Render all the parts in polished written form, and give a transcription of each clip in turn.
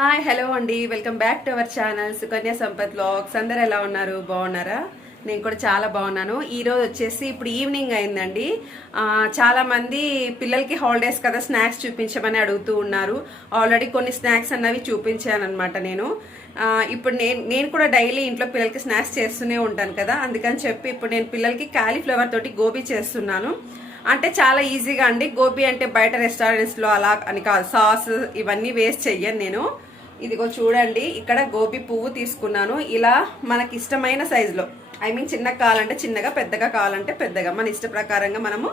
Hi hello అండి, welcome back to our channel Sukanya Sampath vlogs. అందరు ఎలా ఉన్నారు? బాగున్నారా? నేను కూడా చాలా బాగున్నాను. ఈరోజు వచ్చేసి ఇప్పుడు ఈవినింగ్ అయిందండి. చాలా మంది పిల్లలకి హాలిడేస్ కదా స్నాక్స్ చూపించమని అడుగుతూ ఉన్నారు. ఆల్రెడీ కొన్ని స్నాక్స్ అన్నవి చూపించాను అనమాట నేను. ఇప్పుడు నేను కూడా డైలీ ఇంట్లో పిల్లలకి స్నాక్స్ చేస్తూనే ఉంటాను కదా, అందుకని చెప్పి ఇప్పుడు నేను పిల్లలకి కాలీఫ్లవర్ తోటి గోబీ చేస్తున్నాను. అంటే చాలా ఈజీగా అండి. గోబీ అంటే బయట రెస్టారెంట్స్లో అలా అని కాదు, సాస్ ఇవన్నీ వేస్ట్ చెయ్యను నేను. ఇదిగో చూడండి, ఇక్కడ గోబీ పువ్వు తీసుకున్నాను. ఇలా మనకి ఇష్టమైన సైజులో, చిన్నగా కావాలంటే చిన్నగా, పెద్దగా కావాలంటే పెద్దగా, మన ఇష్ట ప్రకారంగా మనము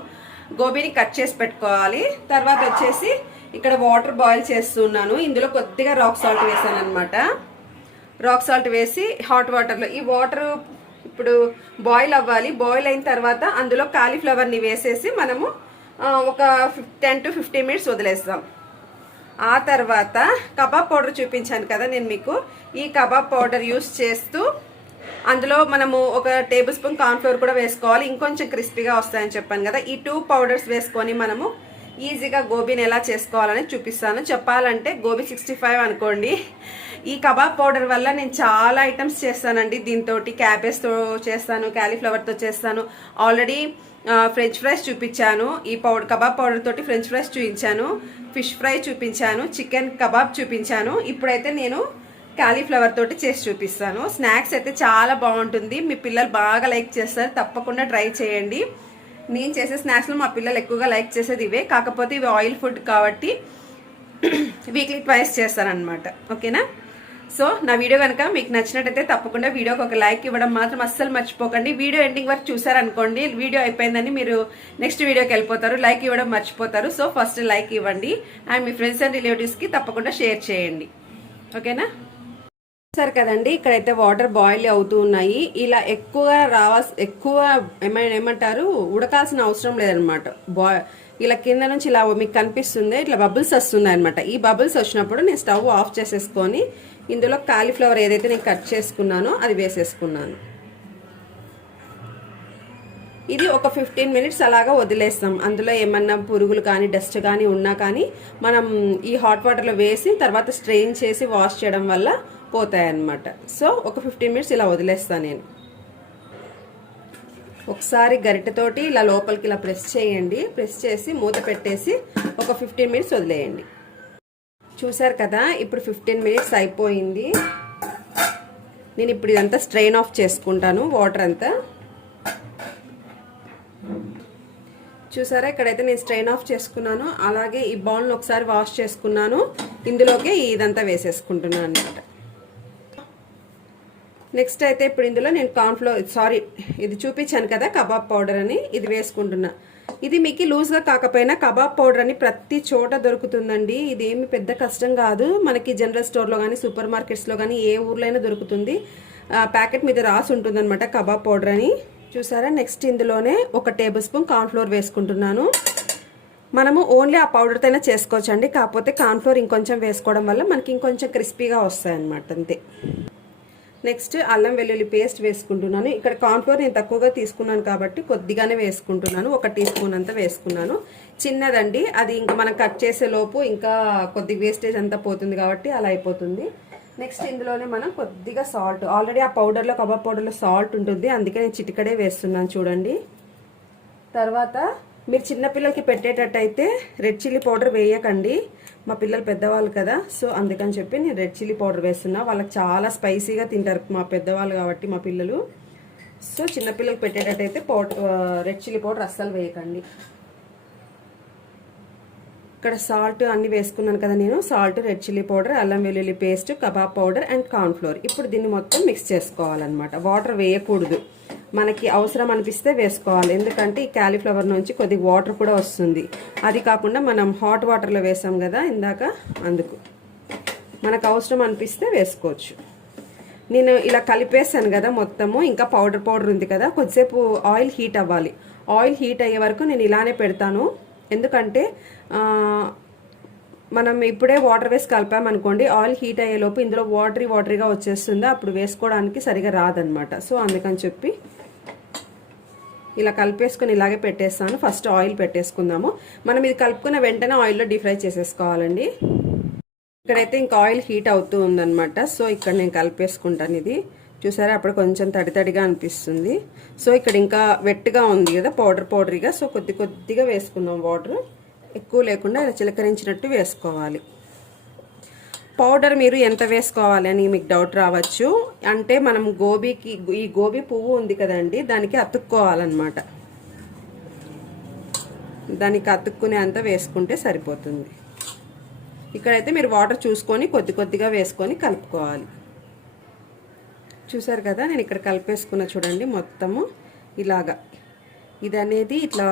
గోబీని కట్ చేసి పెట్టుకోవాలి. తర్వాత వచ్చేసి ఇక్కడ వాటర్ బాయిల్ చేస్తున్నాను. ఇందులో కొద్దిగా రాక్ సాల్ట్ వేసాను అనమాట. రాక్ సాల్ట్ వేసి హాట్ వాటర్లో ఈ వాటర్ ఇప్పుడు బాయిల్ అవ్వాలి. బాయిల్ అయిన తర్వాత అందులో కాలీఫ్లవర్ని వేసేసి మనము ఒక 10 to 15 మినిట్స్ వదిలేస్తాం. ఆ తర్వాత కబాబ్ పౌడర్ చూపించాను కదా నేను మీకు, ఈ కబాబ్ పౌడర్ యూస్ చేస్తూ అందులో మనము ఒక టేబుల్ స్పూన్ కార్న్ఫ్లోర్ కూడా వేసుకోవాలి, ఇంకొంచెం క్రిస్పీగా వస్తాయని చెప్పాను కదా. ఈ 2 పౌడర్స్ వేసుకొని మనము ఈజీగా గోబీని ఎలా చేసుకోవాలని చూపిస్తాను. చెప్పాలంటే గోబీ 65 అనుకోండి. ఈ కబాబ్ పౌడర్ వల్ల నేను చాలా ఐటమ్స్ చేస్తానండి. దీంతో క్యాబేజ్తో చేస్తాను, కాలీఫ్లవర్తో చేస్తాను. ఆల్రెడీ ఫ్రెంచ్ ఫ్రైస్ చూపించాను. ఈ కబాబ్ పౌడర్ తోటి ఫ్రెంచ్ ఫ్రైస్ చూపించాను, ఫిష్ ఫ్రై చూపించాను, చికెన్ కబాబ్ చూపించాను. ఇప్పుడైతే నేను కాలీఫ్లవర్ తోటి చేసి చూపిస్తాను. స్నాక్స్ అయితే చాలా బాగుంటుంది, మీ పిల్లలు బాగా లైక్ చేస్తారు. తప్పకుండా ట్రై చేయండి. నేను చేసే స్నాక్స్లో మా పిల్లలు ఎక్కువగా లైక్ చేసేది ఇవే, కాకపోతే ఇవి ఆయిల్ ఫుడ్ కాబట్టి వీక్లీ ట్వైస్ చేస్తానన్నమాట. ఓకేనా? సో నా వీడియో కనుక మీకు నచ్చినట్టయితే తప్పకుండా వీడియోకి ఒక లైక్ ఇవ్వడం మాత్రం అస్సలు మర్చిపోకండి. వీడియో ఎండింగ్ వరకు చూసారనుకోండి, వీడియో అయిపోయిందని మీరు నెక్స్ట్ వీడియోకి వెళ్ళిపోతారు, లైక్ ఇవ్వడం మర్చిపోతారు. సో ఫస్ట్ లైక్ ఇవ్వండి అండ్ మీ ఫ్రెండ్స్ అండ్ రిలేటివ్స్కి తప్పకుండా షేర్ చేయండి. ఓకేనా? సరే కదండి, ఇక్కడైతే వాటర్ బాయిల్ అవుతూ ఉన్నాయి. ఇలా ఎక్కువ ఏమంటారు, ఉడకాల్సిన అవసరం లేదనమాట. ఇలా కింద నుంచి ఇలా మీకు కనిపిస్తుంది, ఇట్లా బబుల్స్ వస్తున్నాయి అనమాట. ఈ బబుల్స్ వచ్చినప్పుడు నేను స్టవ్ ఆఫ్ చేసేసుకొని ఇందులో కాలీఫ్లవర్ ఏదైతే నేను కట్ చేసుకున్నానో అది వేసేసుకున్నాను. ఇది ఒక 15 మినిట్స్ అలాగా వదిలేస్తాం. అందులో ఏమన్నా పురుగులు కానీ డస్ట్ కానీ ఉన్నా కానీ మనం ఈ హాట్ వాటర్లో వేసి తర్వాత స్ట్రెయిన్ చేసి వాష్ చేయడం వల్ల పోతాయన్నమాట. సో ఒక 15 మినిట్స్ ఇలా వదిలేస్తాను నేను. ఒకసారి గరిటెతోటి ఇలా లోపలికి ఇలా ప్రెస్ చేయండి. ప్రెస్ చేసి మూత పెట్టేసి ఒక 15 మినిట్స్ వదిలేయండి. చూసారు కదా, ఇప్పుడు 15 మినిట్స్ అయిపోయింది. నేను ఇప్పుడు ఇదంతా స్ట్రెయిన్ ఆఫ్ చేసుకుంటాను, వాటర్ అంతా. చూసారా, ఇక్కడైతే నేను స్ట్రెయిన్ ఆఫ్ చేసుకున్నాను. అలాగే ఈ బౌల్ని ఒకసారి వాష్ చేసుకున్నాను. ఇందులోకి ఇదంతా వేసేసుకుంటున్నాను అనమాట. నెక్స్ట్ అయితే ఇప్పుడు ఇందులో నేను ఇది చూపించాను కదా కబాబ్ పౌడర్ అని, ఇది వేసుకుంటున్నా. ఇది మీకు లూజ్గా కాకపోయినా కబాబ్ పౌడర్ అని ప్రతి చోట దొరుకుతుందండి. ఇది ఏమి పెద్ద కష్టం కాదు. మనకి జనరల్ స్టోర్లో కానీ సూపర్ మార్కెట్స్లో కానీ ఏ ఊర్లో అయినా దొరుకుతుంది. ప్యాకెట్ మీద రాసి ఉంటుంది అనమాట కబాబ్ పౌడర్ అని. చూసారా, నెక్స్ట్ ఇందులోనే ఒక టేబుల్ స్పూన్ కార్న్ఫ్లోర్ వేసుకుంటున్నాను. మనము ఓన్లీ ఆ పౌడర్తోనే చేసుకోవచ్చు అండి, కాకపోతే కార్న్ఫ్లోర్ ఇంకొంచెం వేసుకోవడం వల్ల మనకి ఇంకొంచెం క్రిస్పీగా వస్తాయి అనమాట, అంతే. నెక్స్ట్ అల్లం వెల్లుల్లి పేస్ట్ వేసుకుంటున్నాను. ఇక్కడ కార్న్ఫ్లోర్ నేను తక్కువగా తీసుకున్నాను కాబట్టి కొద్దిగానే వేసుకుంటున్నాను, 1 టీ స్పూన్ అంతా వేసుకున్నాను. చిన్నదండి, అది ఇంకా మనం కట్ చేసే లోపు ఇంకా కొద్దిగా వేస్టేజ్ అంతా పోతుంది కాబట్టి అలా అయిపోతుంది. నెక్స్ట్ ఇందులోనే మనం కొద్దిగా సాల్ట్, ఆల్రెడీ ఆ పౌడర్లో కబాబ్ పౌడర్లో సాల్ట్ ఉంటుంది, అందుకే నేను చిటికడే వేస్తున్నాను చూడండి. తర్వాత మీరు చిన్నపిల్లలకి పెట్టేటట్టయితే రెడ్ చిల్లీ పౌడర్ వేయకండి, మా పిల్లలు పెద్దవాళ్ళు కదా, సో అందుకని చెప్పి నేను రెడ్ చిల్లీ పౌడర్ వేస్తున్నా. వాళ్ళకి చాలా స్పైసీగా తింటారు మా పెద్దవాళ్ళు కాబట్టి మా పిల్లలు. సో చిన్నపిల్లలకి పెట్టేటట్టయితే రెడ్ చిల్లీ పౌడర్ అస్సలు వేయకండి. ఇక్కడ సాల్ట్ అన్ని వేసుకున్నాను కదా నేను, సాల్ట్, రెడ్ చిల్లీ పౌడర్, అల్లం వెల్లుల్లి paste, kebab powder and cornflour. ఇప్పుడు దీన్ని మొత్తం మిక్స్ చేసుకోవాలన్నమాట. వాటర్ వేయకూడదు, మనకి అవసరం అనిపిస్తే వేసుకోవాలి. ఎందుకంటే ఈ కాలీఫ్లవర్ నుంచి కొద్దిగా వాటర్ కూడా వస్తుంది. అది కాకుండా మనం హాట్ వాటర్లో వేసాం కదా ఇందాక, అందుకు మనకు అవసరం అనిపిస్తే వేసుకోవచ్చు. నేను ఇలా కలిపేసాను కదా మొత్తము. ఇంకా పౌడర్ ఉంది కదా, కొద్దిసేపు ఆయిల్ హీట్ అవ్వాలి. ఆయిల్ హీట్ అయ్యే వరకు నేను ఇలానే పెడతాను. ఎందుకంటే మనం ఇప్పుడే వాటర్ వేసి కలిపామనుకోండి, ఆయిల్ హీట్ అయ్యేలోపు ఇందులో వాటరీగా వచ్చేస్తుంది, అప్పుడు వేసుకోవడానికి సరిగా రాదనమాట. సో అందుకని చెప్పి ఇలా కలిపేసుకొని ఇలాగే పెట్టేస్తాను. ఫస్ట్ ఆయిల్ పెట్టేసుకుందాము. మనం ఇది కలుపుకున్న వెంటనే ఆయిల్లో డీప్ ఫ్రై చేసేసుకోవాలండి. ఇక్కడైతే ఇంకా ఆయిల్ హీట్ అవుతూ ఉందన్నమాట. సో ఇక్కడ నేను కలిపేసుకుంటాను. ఇది చూసారా, అప్పుడు కొంచెం తడి తడిగా అనిపిస్తుంది. సో ఇక్కడ ఇంకా వెట్గా ఉంది కదా, పౌడరీగా. సో కొద్దిగా వేసుకుందాం వాటర్, ఎక్కువ లేకుండా ఇలా చిలకరించినట్టు వేసుకోవాలి. పౌడర్ మీరు ఎంత వేసుకోవాలి అని మీకు డౌట్ రావచ్చు. అంటే మనం గోబీకి, ఈ గోబీ పువ్వు ఉంది కదండి, దానికి అతుక్కోవాలన్నమాట. దానికి అతుక్కునే అంత వేసుకుంటే సరిపోతుంది. ఇక్కడైతే మీరు వాటర్ చూసుకొని కొద్దిగా వేసుకొని కలుపుకోవాలి. చూసారు కదా, నేను ఇక్కడ కలిపేసుకున్న చూడండి మొత్తము ఇలాగా. ఇది అనేది ఇట్లా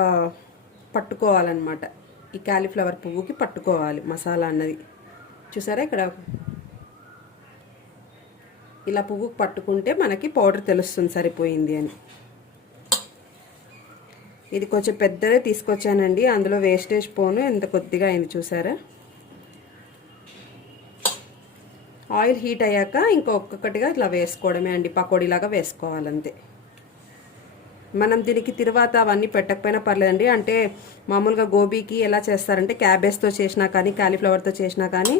పట్టుకోవాలన్నమాట. ఈ కాలీఫ్లవర్ పువ్వుకి పట్టుకోవాలి మసాలా అన్నది. చూసారా, ఇక్కడ ఇలా పువ్వుకి పట్టుకుంటే మనకి పౌడర్ తెలుస్తుంది సరిపోయింది అని. ఇది కొంచెం పెద్దదే తీసుకొచ్చానండి, అందులో వేస్టేజ్ పోను ఎంత కొద్దిగా అయింది చూసారా. ఆయిల్ హీట్ అయ్యాక ఇంకొకటిగా ఇట్లా వేసుకోవడమే అండి, పకోడీలాగా వేసుకోవాలంతే. మనం దీనికి తర్వాత అవన్నీ పెట్టకపోయినా పర్లేదండి. అంటే మామూలుగా గోబీకి ఎలా చేస్తారంటే క్యాబేజ్తో చేసినా కానీ కాలీఫ్లవర్తో చేసినా కానీ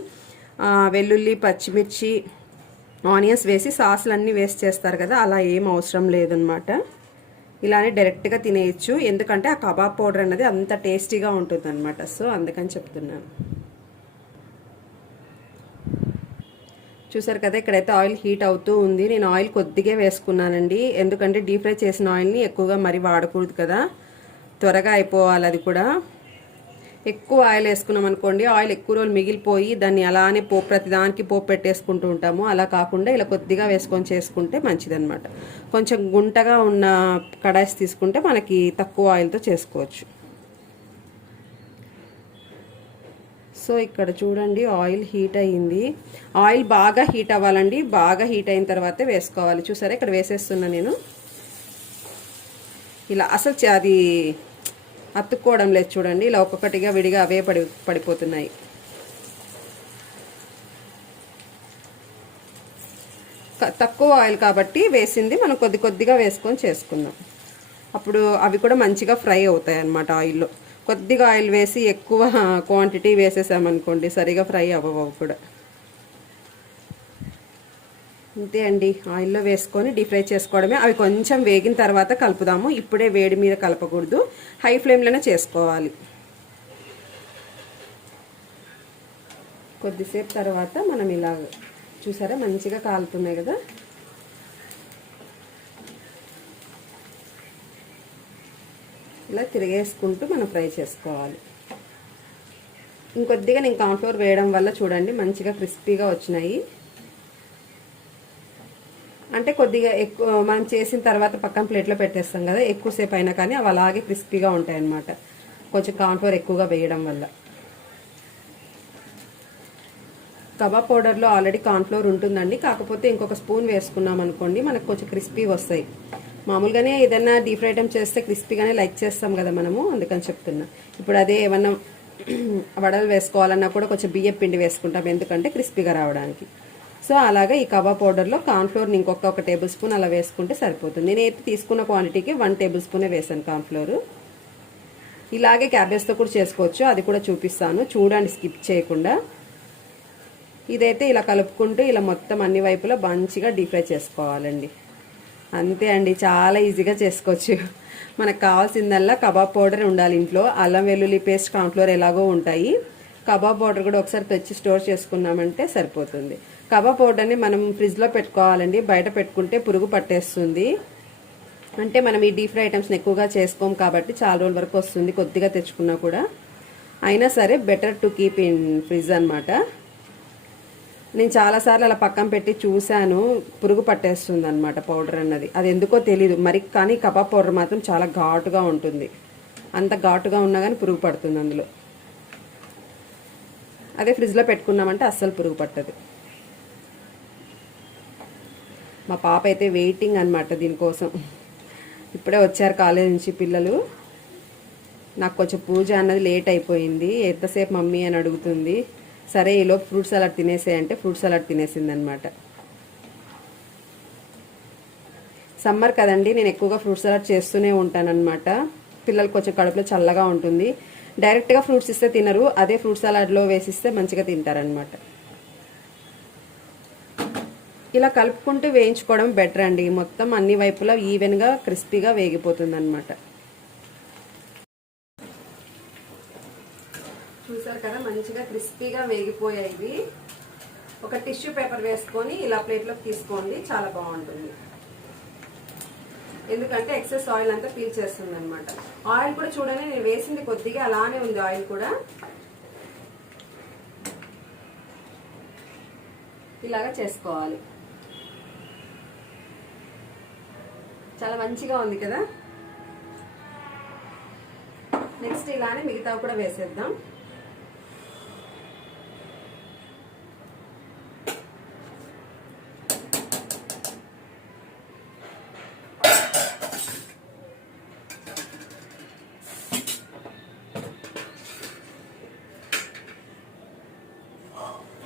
వెల్లుల్లి, పచ్చిమిర్చి, ఆనియన్స్ వేసి సాసులన్నీ వేసి చేస్తారు కదా, అలా ఏం అవసరం లేదనమాట. ఇలానే డైరెక్ట్గా తినేయచ్చు. ఎందుకంటే ఆ కబాబ్ పౌడర్ అన్నది అంత టేస్టీగా ఉంటుంది అనమాట. సో అందుకని చెప్తున్నాను. చూసారు కదా, ఇక్కడైతే ఆయిల్ హీట్ అవుతూ ఉంది. నేను ఆయిల్ కొద్దిగా వేసుకున్నానండి, ఎందుకంటే డీప్ ఫ్రై చేసిన ఆయిల్ని ఎక్కువగా మరీ వాడకూడదు కదా, త్వరగా అయిపోవాలి. అది కూడా ఎక్కువ ఆయిల్ వేసుకున్నాం అనుకోండి, ఆయిల్ ఎక్కువ రోజులు మిగిలిపోయి దాన్ని అలానే ప్రతిదానికి పోపు పెట్టేసుకుంటూ ఉంటాము. అలా కాకుండా ఇలా కొద్దిగా వేసుకొని చేసుకుంటే మంచిదన్నమాట. కొంచెం గుంటగా ఉన్న కడాయిస్ తీసుకుంటే మనకి తక్కువ ఆయిల్తో చేసుకోవచ్చు. సో ఇక్కడ చూడండి ఆయిల్ హీట్ అయ్యింది. ఆయిల్ బాగా హీట్ అవ్వాలండి, బాగా హీట్ అయిన తర్వాతే వేసుకోవాలి. చూసారా, ఇక్కడ వేసేస్తున్నా నేను. ఇలా అసలు అది అతుక్కోవడం లేదు చూడండి, ఇలా ఒక్కొక్కటిగా విడిగా అవే పడిపోతున్నాయి. తక్కువ ఆయిల్ కాబట్టి వేసింది మనం కొద్దిగా వేసుకొని చేసుకుందాం. అప్పుడు అవి కూడా మంచిగా ఫ్రై అవుతాయి అన్నమాట ఆయిల్లో. కొద్దిగా ఆయిల్ వేసి ఎక్కువ క్వాంటిటీ వేసేసామనుకోండి సరిగా ఫ్రై అవ్వవు కూడా. అంతే అండి, ఆయిల్లో వేసుకొని డీప్ ఫ్రై చేసుకోవడమే. అవి కొంచెం వేగిన తర్వాత కలుపుదాము. ఇప్పుడే వేడి మీద కలపకూడదు, హై ఫ్లేమ్లోనే చేసుకోవాలి. కొద్దిసేపు తర్వాత మనం ఇలా చూసారా మంచిగా కాలుతున్నాయి కదా, ఇలా తిరిగేసుకుంటూ మనం ఫ్రై చేసుకోవాలి. ఇంకొద్దిగా నేను కార్న్ఫ్లోర్ వేయడం వల్ల చూడండి మంచిగా క్రిస్పీగా వచ్చినాయి. అంటే కొద్దిగా ఎక్కువ మనం చేసిన తర్వాత పక్కన ప్లేట్లో పెట్టేస్తాం కదా, ఎక్కువసేపు అయినా కానీ అవి అలాగే క్రిస్పీగా ఉంటాయి అన్నమాట, కొంచెం కార్న్ఫ్లోర్ ఎక్కువగా వేయడం వల్ల. కబాబ్ పౌడర్లో ఆల్రెడీ కార్న్ఫ్లోర్ ఉంటుందండి, కాకపోతే ఇంకొక స్పూన్ వేసుకున్నాం అనుకోండి మనకు కొంచెం క్రిస్పీ వస్తాయి. మామూలుగానే ఏదైనా డీప్ ఫ్రై ఐటమ్ చేస్తే క్రిస్పీగానే లైక్ చేస్తాం కదా మనము, అందుకని చెప్తున్నా. ఇప్పుడు అదే ఏమన్నా వడలు వేసుకోవాలన్నా కూడా కొంచెం బియ్యం పిండి వేసుకుంటాం, ఎందుకంటే క్రిస్పీగా రావడానికి. సో అలాగే ఈ కబాబ్ పౌడర్లో కార్న్ఫ్లోర్ని ఇంకొక టేబుల్ స్పూన్ అలా వేసుకుంటే సరిపోతుంది. నేనైతే తీసుకున్న క్వాంటిటీకి 1 టేబుల్ స్పూనే వేసాను కార్న్ఫ్లోర్. ఇలాగే క్యాబేజ్తో కూడా చేసుకోవచ్చు, అది కూడా చూపిస్తాను చూడండి స్కిప్ చేయకుండా. ఇదైతే ఇలా కలుపుకుంటూ ఇలా మొత్తం అన్ని వైపులా మంచిగా డీప్ ఫ్రై చేసుకోవాలండి. అంతే అండి, చాలా ఈజీగా చేసుకోవచ్చు. మనకు కావాల్సిందల్లా కబాబ్ పౌడర్ ఉండాలి ఇంట్లో. అల్లం వెల్లుల్లి పేస్ట్, కార్న్ఫ్లోర్ ఎలాగో ఉంటాయి. కబాబ్ పౌడర్ కూడా ఒకసారి తెచ్చి స్టోర్ చేసుకున్నామంటే సరిపోతుంది. కబాబ్ పౌడర్ని మనం ఫ్రిడ్జ్లో పెట్టుకోవాలండి, బయట పెట్టుకుంటే పురుగు పట్టేస్తుంది. అంటే మనం ఈ డీప్ ఫ్రై ఐటమ్స్ని ఎక్కువగా చేసుకోం కాబట్టి చాలా రోజుల వరకు వస్తుంది కొద్దిగా తెచ్చుకున్నా కూడా. అయినా సరే better to keep in fridge అనమాట. నేను చాలాసార్లు అలా పక్కన పెట్టి చూశాను, పురుగు పట్టేస్తుంది అనమాట పౌడర్ అన్నది. అది ఎందుకో తెలీదు మరి, కానీ కబాబ్ పౌడర్ మాత్రం చాలా ఘాటుగా ఉంటుంది. అంత ఘాటుగా ఉన్నా కానీ పురుగు పడుతుంది అందులో. అదే ఫ్రిడ్జ్లో పెట్టుకున్నామంటే అస్సలు పురుగు పట్టదు. మా పాప అయితే వెయిటింగ్ అనమాట దీనికోసం. ఇప్పుడే వచ్చారు కాలేజ్ నుంచి పిల్లలు. నాకు కొంచెం పూజ అన్నది లేట్ అయిపోయింది, ఎంతసేపు మమ్మీ అని అడుగుతుంది. సరే ఈలోపు ఫ్రూట్ సలాడ్ తినేసేయంటే ఫ్రూట్ సలాడ్ తినేసింది అనమాట. సమ్మర్ కదండి, నేను ఎక్కువగా ఫ్రూట్ సలాడ్ చేస్తూనే ఉంటానన్నమాట. పిల్లలు కొంచెం కడుపులో చల్లగా ఉంటుంది. డైరెక్ట్గా ఫ్రూట్స్ ఇస్తే తినరు, అదే ఫ్రూట్ సలాడ్లో వేసిస్తే మంచిగా తింటారనమాట. ఇలా కలుపుకుంటూ వేయించుకోవడం బెటర్ అండి. మొత్తం అన్ని వైపులా ఈవెన్గా క్రిస్పీగా వేగిపోతుంది అనమాట. చూసారు కదా, మంచిగా క్రిస్పీగా వేగిపోయాయి ఇవి. ఒక టిష్యూ పేపర్ వేసుకొని ఇలా ప్లేట్లోకి తీసుకోండి, చాలా బాగుంటుంది. ఎందుకంటే ఎక్సెస్ ఆయిల్ అంతా పీల్చేస్తుంది అనమాట. ఆయిల్ కూడా చూడండి, నేను వేసింది కొద్దిగా అలానే ఉంది ఆయిల్ కూడా. ఇలాగా చేసుకోవాలి. చాలా మంచిగా ఉంది కదా. నెక్స్ట్ ఇలానే మిగతావి కూడా వేసేద్దాం.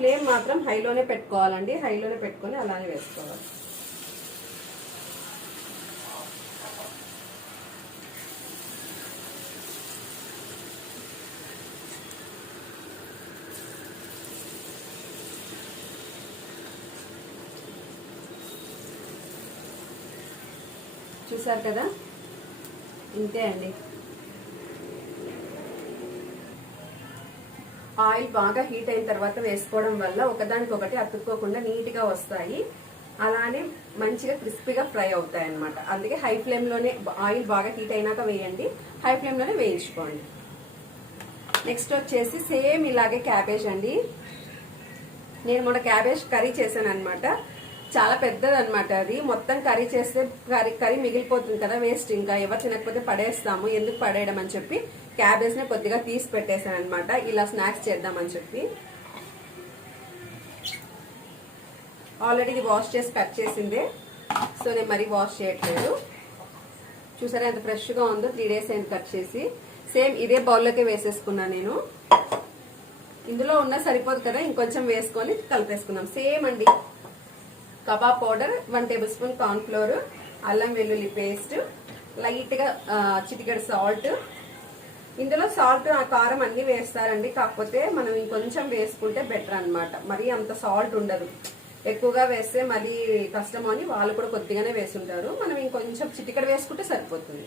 ఫ్లేమ్ మాత్రం హైలోనే పెట్టుకోవాలండి. హైలోనే పెట్టుకొని అలానే వేసుకోవాలి. చూసారు కదా, ఇంతే అండి. ఆయిల్ బాగా హీట్ అయిన తర్వాత వేసుకోవడం వల్ల ఒకదానికొకటి అతుక్కోకుండా నీట్గా వస్తాయి. అలానే మంచిగా క్రిస్పీగా ఫ్రై అవుతాయి అన్నమాట. అందుకే హై ఫ్లేమ్లోనే, ఆయిల్ బాగా హీట్ అయినాక వేయండి, హై ఫ్లేమ్లోనే వేయించుకోండి. నెక్స్ట్ వచ్చేసి సేమ్ ఇలాగే క్యాబేజ్ అండి. నేను మొన్న క్యాబేజ్ కర్రీ చేశాను అనమాట. చాలా పెద్దది అనమాట అది. మొత్తం కర్రీ చేస్తే కర్రీ మిగిలిపోతుంది కదా, వేస్ట్. ఇంకా ఎవరు తినకపోతే పడేస్తాము, ఎందుకు పడేయడం అని చెప్పి క్యాబేజ్ ని కొద్దిగా తీసి పెట్టేశాను అనమాట. ఇలా స్నాక్స్ చేద్దామని చెప్పి. ఆల్రెడీ ఇది వాష్ చేసి కట్ చేసిందే, సో నేను మరీ వాష్ చేయట్లేదు. చూసారా ఎంత ఫ్రెష్ గా ఉందో, 3 days అయింది కట్ చేసి. సేమ్ ఇదే బౌల్లోకి వేసేసుకున్నాను నేను. ఇందులో ఉన్న సరిపోదు కదా, ఇంకొంచెం వేసుకొని కలిపేసుకుందాం. సేమ్ అండి. Kebab powder 1 tablespoon, corn flour, అల్లం వెల్లుల్లి పేస్ట్, లైట్ గా చిటికెడు సాల్ట్. ఇందులో సాల్ట్, కారం అన్ని వేస్తారండి, కాకపోతే మనం ఇంకొంచెం వేసుకుంటే బెటర్ అన్నమాట. మరి అంత సాల్ట్ ఉండదు. ఎక్కువగా వేస్తే మళ్ళీ కష్టం అని వాళ్ళు కూడా కొద్దిగానే వేసుంటారు. మనం ఇంకొంచెం చిటికెడు వేసుకుంటే సరిపోతుంది.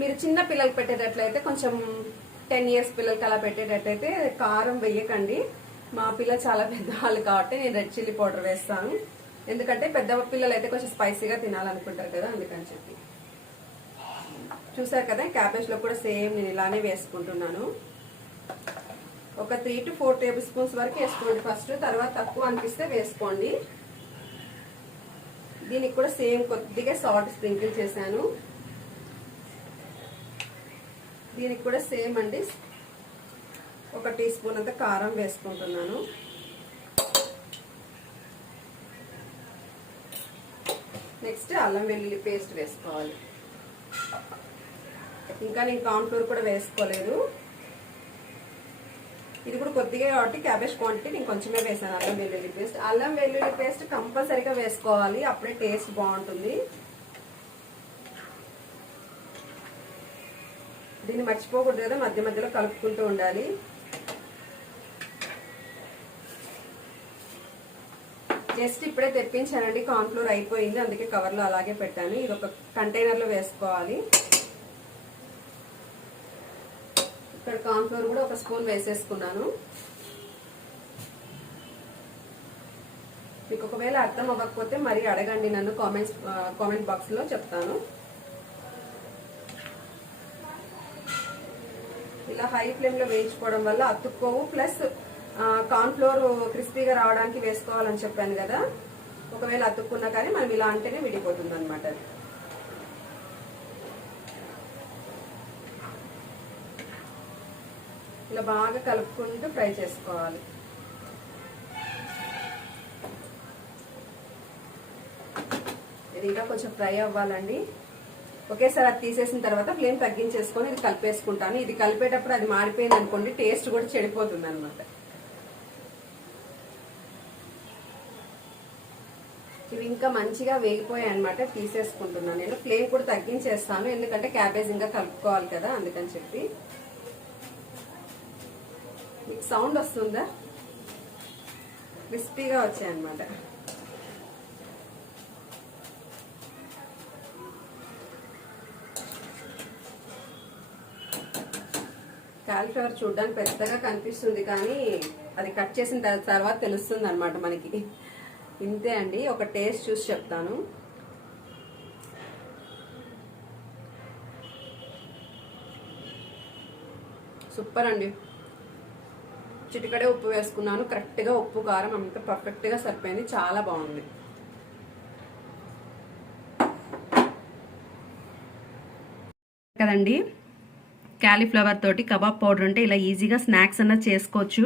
మీరు చిన్న పిల్లలకి పెట్టేటట్లయితే, కొంచెం 10 years పిల్లలకి అలా పెట్టేటట్టయితే కారం వేయకండి. మా పిల్లలు చాలా పెద్దవాళ్ళు కాబట్టి నేను రెడ్ చిల్లీ పౌడర్ వేస్తాను. ఎందుకంటే పెద్ద పిల్లలు అయితే కొంచెం స్పైసీగా తినాలనుకుంటారు కదా, అందుకని చెప్పి. చూసారు కదా, క్యాబేజ్ లో కూడా సేమ్ నేను ఇలానే వేసుకుంటున్నాను. ఒక 3 to 4 tablespoons వరకు వేసుకోండి ఫస్ట్, తర్వాత తక్కువ అనిపిస్తే వేసుకోండి. దీనికి కూడా సేమ్ కొద్దిగా సాల్ట్ స్ప్రింకిల్ చేశాను. దీనికి కూడా సేమ్ అండి, 1 teaspoon అంత కారం వేసుకుంటున్నాను. నెక్స్ట్ అల్లం వెల్లుల్లి పేస్ట్ వేసుకోవాలి. ఇంకా నేను కార్న్ ఫ్లోర్ కూడా వేసుకోలేదు. ఇది కూడా కొద్దిగా కాబట్టి క్యాబేజ్ క్వాంటిటీ నేను కొంచెమే వేసాను. అల్లం వెల్లుల్లి పేస్ట్, అల్లం వెల్లుల్లి పేస్ట్ కంపల్సరీగా వేసుకోవాలి, అప్పుడే టేస్ట్ బాగుంటుంది. దీన్ని మర్చిపోకూడదు కదా, మధ్య మధ్యలో కలుపుకుంటూ ఉండాలి. జస్ట్ ఇప్పుడే తెప్పించానండి, కార్న్ ఫ్లోర్ అయిపోయింది, అందుకే కవర్లో అలాగే పెట్టాను. ఇది ఒక కంటైనర్లో వేసుకోవాలి. ఇక్కడ కార్న్ ఫ్లోర్ కూడా 1 స్పూన్ వేసేసుకున్నాను. మీకు ఒకవేళ అర్థం అవ్వకపోతే మరి అడగండి నన్ను, కామెంట్ బాక్స్లో చెప్తాను. ఇలా హై ఫ్లేమ్లో వేయించుకోవడం వల్ల అతుక్కోవు. ప్లస్ కార్న్ ఫ్లోర్ క్రిస్పీగా రావడానికి వేసుకోవాలని చెప్పాను కదా, ఒకవేళ అతుక్కున్నా కానీ మనం ఇలా అంటేనే విడిపోతుంది అనమాట. ఇలా బాగా కలుపుకుంటూ ఫ్రై చేసుకోవాలి. ఇది ఇంకా కొంచెం ఫ్రై అవ్వాలండి. ఒకేసారి అది తీసేసిన తర్వాత ఫ్లేమ్ తగ్గించేసుకొని ఇది కలిపేసుకుంటాను. ఇది కలిపేటప్పుడు అది మాడిపోయింది అనుకోండి, టేస్ట్ కూడా చెడిపోతుంది అనమాట. ఇవి ఇంకా మంచిగా వేగిపోయాయి అనమాట, తీసేసుకుంటున్నాను నేను. ఫ్లేమ్ కూడా తగ్గించేస్తాను, ఎందుకంటే క్యాబేజ్ ఇంకా కలుపుకోవాలి కదా, అందుకని చెప్పి. మీకు సౌండ్ వస్తుందా? క్రిస్పీగా వచ్చాయన్నమాట. కాలీఫ్లవర్ చూడడానికి పెద్దగా కనిపిస్తుంది, కానీ అది కట్ చేసిన తర్వాత తెలుస్తుంది అనమాట మనకి. ఇంతే అండి. ఒక టేస్ట్ చూసి చెప్తాను. సూపర్ అండి. చిటికడే ఉప్పు వేసుకున్నాను. కరెక్ట్గా ఉప్పు కారం అంత పర్ఫెక్ట్గా సరిపోయింది. చాలా బాగుంది. కదండి, క్యాలీఫ్లవర్ తోటి కబాబ్ పౌడర్ ఉంటే ఇలా ఈజీగా స్నాక్స్ అన్నది చేసుకోవచ్చు.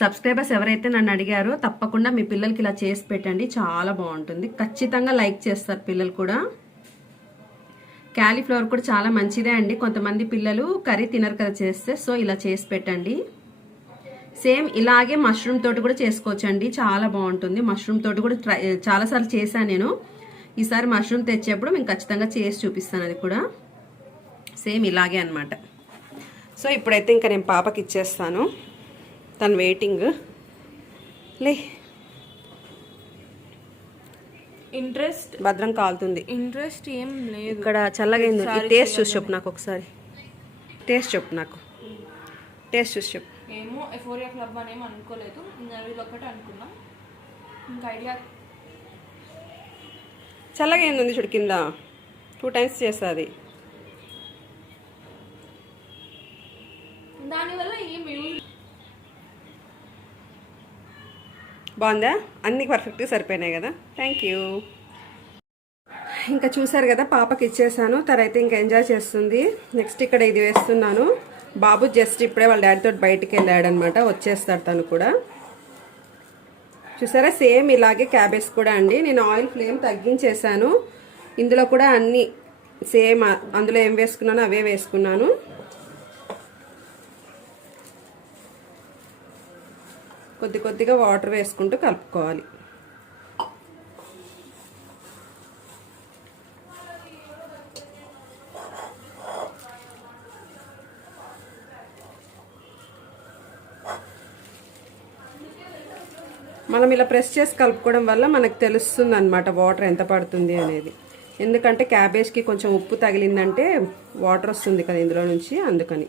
సబ్స్క్రైబర్స్ ఎవరైతే నన్ను అడిగారో తప్పకుండా మీ పిల్లలకి ఇలా చేసి పెట్టండి. చాలా బాగుంటుంది. ఖచ్చితంగా లైక్ చేస్తారు పిల్లలు కూడా. క్యాలీఫ్లవర్ కూడా చాలా మంచిదే అండి. కొంతమంది పిల్లలు కర్రీ తినరు కదా చేస్తే, సో ఇలా చేసి పెట్టండి. సేమ్ ఇలాగే మష్రూమ్ తోటి కూడా చేసుకోవచ్చు అండి. చాలా బాగుంటుంది. మష్రూమ్ తోటి కూడా చాలాసార్లు చేశాను నేను. ఈసారి మష్రూమ్ తెచ్చేప్పుడు మేము ఖచ్చితంగా చేసి చూపిస్తాను. అది కూడా సేమ్ ఇలాగే అనమాట. సో ఇప్పుడైతే ఇంకా నేను పాపకి ఇచ్చేస్తాను. తను వెయిటింగ్. లే, ఇంట్రెస్ట్ భద్రం కాలుతుంది. ఇంట్రెస్ట్ ఏం లేదు. ఇక్కడ చల్లగా అయింది. టేస్ట్ చూసి చెప్పు నాకు ఒకసారి. టేస్ట్ చెప్పు నాకు. టేస్ట్ చూసి చెప్పు. ఏమో ఎఫోరియా క్లబ్ అని ఏమో అనుకోలేదు. వీళ్ళు ఒక్కటే అనుకున్నాం. ఇంకా ఐడియా. చల్లగా అయింది చూడు కింద. 2 times చేస్తుంది. దానివల్ల ఏం యూజ్. బాగుందా? అన్నీ పర్ఫెక్ట్గా సరిపోయినాయి కదా. Thank you. ఇంకా చూసారు కదా, పాపకి ఇచ్చేసాను. తనైతే ఇంకా ఎంజాయ్ చేస్తుంది. నెక్స్ట్ ఇక్కడ ఇది వేస్తున్నాను. బాబు జస్ట్ ఇప్పుడే వాళ్ళ డాడీతో బయటికి వెళ్ళాడనమాట. వచ్చేస్తాడు తను కూడా. చూసారా, సేమ్ ఇలాగే క్యాబేజ్ కూడా అండి. నేను ఆయిల్ ఫ్లేమ్ తగ్గించేసాను. ఇందులో కూడా అన్నీ సేమ్ అందులో ఏం వేసుకున్నానో అవే వేసుకున్నాను. కొద్ది కొద్దిగా వాటర్ వేసుకుంటూ కలుపుకోవాలి. మనం ఇలా ప్రెస్ చేసి కలుపుకోవడం వల్ల మనకు తెలుస్తుంది అన్నమాట వాటర్ ఎంత పడుతుంది అనేది. ఎందుకంటే క్యాబేజ్కి కొంచెం ఉప్పు తగిలిందంటే వాటర్ వస్తుంది కదా ఇందులో నుంచి, అందుకని.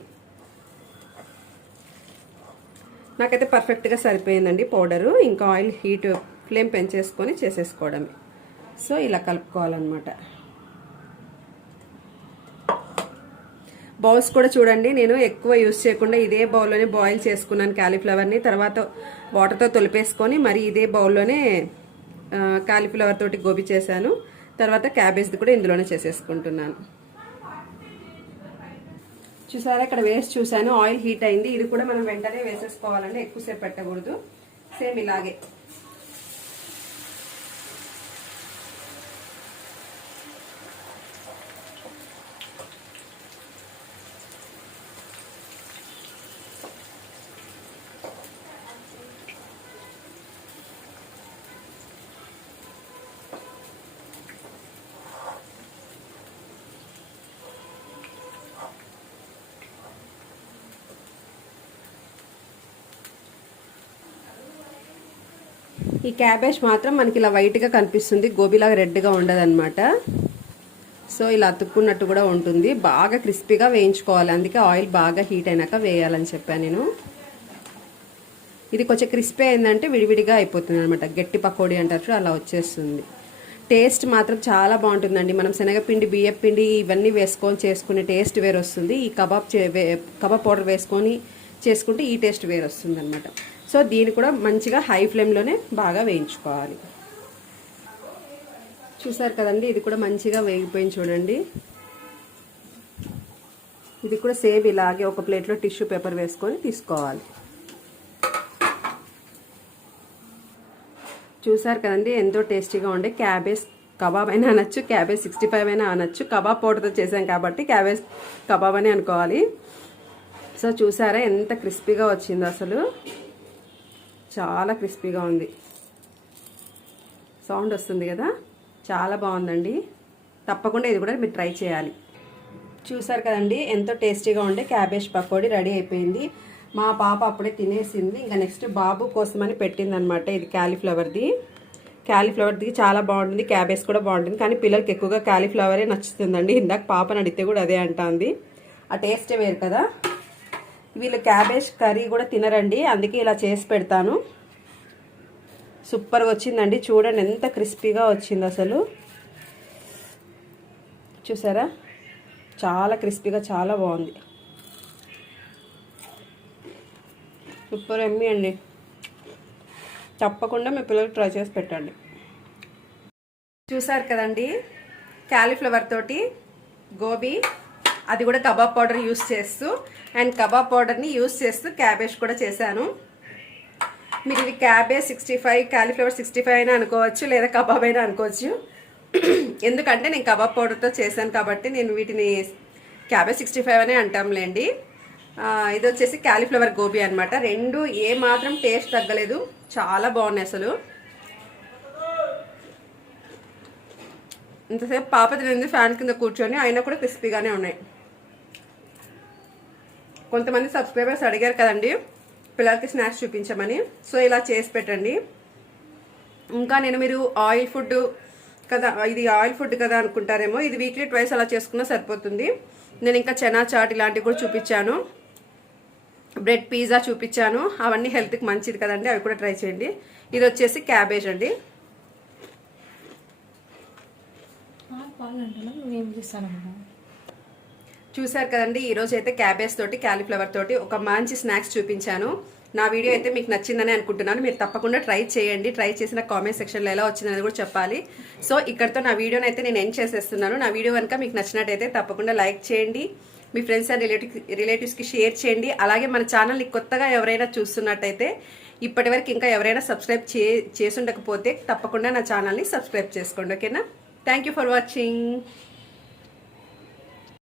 నాకైతే పర్ఫెక్ట్గా సరిపోయిందండి పౌడరు. ఇంకా ఆయిల్ హీట్ ఫ్లేమ్ పెంచేసుకొని చేసేసుకోవడమే. సో ఇలా కలుపుకోవాలన్నమాట. బౌల్స్ కూడా చూడండి, నేను ఎక్కువ యూస్ చేయకుండా ఇదే బౌల్లోనే బాయిల్ చేసుకున్నాను క్యాలీఫ్లవర్ని. తర్వాత వాటర్తో తొలిపేసుకొని మరి ఇదే బౌల్లోనే కాలీఫ్లవర్ తోటి గోబీ చేశాను. తర్వాత క్యాబేజ్ది కూడా ఇందులోనే చేసేసుకుంటున్నాను. చూసారా, ఇక్కడ వేసి చూసాను. ఆయిల్ హీట్ అయింది. ఇది కూడా మనం వెంటనే వేసేసుకోవాలండి. ఎక్కువసేపు పెట్టకూడదు. సేమ్ ఇలాగే. ఈ క్యాబేజ్ మాత్రం మనకి ఇలా వైట్గా కనిపిస్తుంది, గోబీలాగా రెడ్గా ఉండదన్నమాట. సో ఇలా అతుక్కున్నట్టు కూడా ఉంటుంది. బాగా క్రిస్పీగా వేయించుకోవాలి. అందుకే ఆయిల్ బాగా హీట్ అయినాక వేయాలని చెప్పాను నేను. ఇది కొంచెం క్రిస్పీ అయిందంటే విడివిడిగా అయిపోతుంది అనమాట. గట్టి పకోడీ అంటారు, అలా వచ్చేస్తుంది. టేస్ట్ మాత్రం చాలా బాగుంటుందండి. మనం శనగపిండి, బియ్యపిండి ఇవన్నీ వేసుకొని చేసుకునే టేస్ట్ వేరు వస్తుంది. ఈ కబాబ్ పౌడర్ వేసుకొని చేసుకుంటే ఈ టేస్ట్ వేరు వస్తుంది అనమాట. సో దీన్ని కూడా మంచిగా హై ఫ్లేమ్లోనే బాగా వేయించుకోవాలి. చూసారు కదండి, ఇది కూడా మంచిగా వేగిపోయింది చూడండి. ఇది కూడా సేమ్ ఇలాగే ఒక ప్లేట్లో టిష్యూ పేపర్ వేసుకొని తీసుకోవాలి. చూసారు కదండి, ఎంతో టేస్టీగా ఉండే క్యాబేజ్ కబాబ్ అయినా అనొచ్చు, క్యాబేజ్ 65 అయినా అనొచ్చు. కబాబ్ పౌడర్తో చేసాం కాబట్టి క్యాబేజ్ కబాబ్ అని అనుకోవాలి. సో చూసారా ఎంత క్రిస్పీగా వచ్చిందో, అసలు చాలా క్రిస్పీగా ఉంది. సౌండ్ వస్తుంది కదా, చాలా బాగుందండి. తప్పకుండా ఇది కూడా మీరు ట్రై చేయాలి. చూసారు కదండి, ఎంతో టేస్టీగా ఉండే క్యాబేజ్ పకోడీ రెడీ అయిపోయింది. మా పాప అప్పుడే తినేసింది. ఇంకా నెక్స్ట్ బాబు కోసమని పెట్టింది అనమాట. ఇది క్యాలీఫ్లవర్ది చాలా బాగుంటుంది, క్యాబేజ్ కూడా బాగుంటుంది. కానీ పిల్లలకి ఎక్కువగా క్యాలీఫ్లవరే నచ్చుతుందండి. ఇందాక పాపని అడిగితే కూడా అదే అంటుంది. ఆ టేస్టే వేరు కదా. వీళ్ళు క్యాబేజ్ కర్రీ కూడా తినరండి, అందుకే ఇలా చేసి పెడతాను. సూపర్గా వచ్చిందండి. చూడండి ఎంత క్రిస్పీగా వచ్చింది అసలు. చూసారా, చాలా క్రిస్పీగా చాలా బాగుంది. సూపర్ ఎమ్మీ అండి. తప్పకుండా మీ పిల్లలకు ట్రై చేసి పెట్టండి. చూసారు కదండి, క్యాలీఫ్లవర్ తోటి గోబీ, అది కూడా కబాబ్ పౌడర్ యూస్ చేస్తూ, అండ్ కబాబ్ పౌడర్ని యూస్ చేస్తూ క్యాబేజ్ కూడా చేశాను. మీరు ఇది క్యాబేజ్ 65, క్యాలీఫ్లవర్ 65 అయినా అనుకోవచ్చు, లేదా కబాబ్ అయినా అనుకోవచ్చు. ఎందుకంటే నేను కబాబ్ పౌడర్తో చేశాను కాబట్టి నేను వీటిని క్యాబేజ్ 65 అనే అంటాంలేండి. ఇది వచ్చేసి క్యాలీఫ్లవర్ గోబీ అనమాట. రెండు ఏ మాత్రం టేస్ట్ తగ్గలేదు, చాలా బాగున్నాయి అసలు. ఇంతసేపు పాప తినేది ఫ్యాన్ కింద కూర్చొని, అయినా కూడా క్రిస్పీగానే ఉన్నాయి. కొంతమంది సబ్స్క్రైబర్స్ అడిగారు కదండి పిల్లలకి స్నాక్స్ చూపించమని, సో ఇలా చేసి పెట్టండి. ఇంకా మీరు ఆయిల్ ఫుడ్ కదా, ఇది ఆయిల్ ఫుడ్ కదా అనుకుంటారేమో, ఇది వీక్లీ ట్వైస్ అలా చేసుకున్నా సరిపోతుంది. నేను ఇంకా చనా చాట్ ఇలాంటివి కూడా చూపించాను, బ్రెడ్ పిజ్జా చూపించాను. అవన్నీ హెల్త్కి మంచిది కదండి, అవి కూడా ట్రై చేయండి. ఇది వచ్చేసి క్యాబేజ్ అండి. చూసారు కదండి, ఈరోజు అయితే క్యాబేజ్ తోటి క్యాలీఫ్లవర్ తోటి ఒక మంచి స్నాక్స్ చూపించాను. నా వీడియో అయితే మీకు నచ్చిందని అనుకుంటున్నాను. మీరు తప్పకుండా ట్రై చేయండి. ట్రై చేసిన కామెంట్ సెక్షన్లో ఎలా వచ్చిందని కూడా చెప్పాలి. సో ఇక్కడతో నా వీడియోని అయితే నేను ఎండ్ చేసేస్తున్నాను. నా వీడియో కనుక మీకు నచ్చినట్టయితే తప్పకుండా లైక్ చేయండి, మీ ఫ్రెండ్స్ అండ్ రిలేటివ్స్కి షేర్ చేయండి. అలాగే మన ఛానల్ని కొత్తగా ఎవరైనా చూస్తున్నట్టయితే, ఇప్పటివరకు ఇంకా ఎవరైనా సబ్స్క్రైబ్ చేసుండకపోతే తప్పకుండా నా ఛానల్ని సబ్స్క్రైబ్ చేసుకోండి. ఓకేనా? Thank you for watching.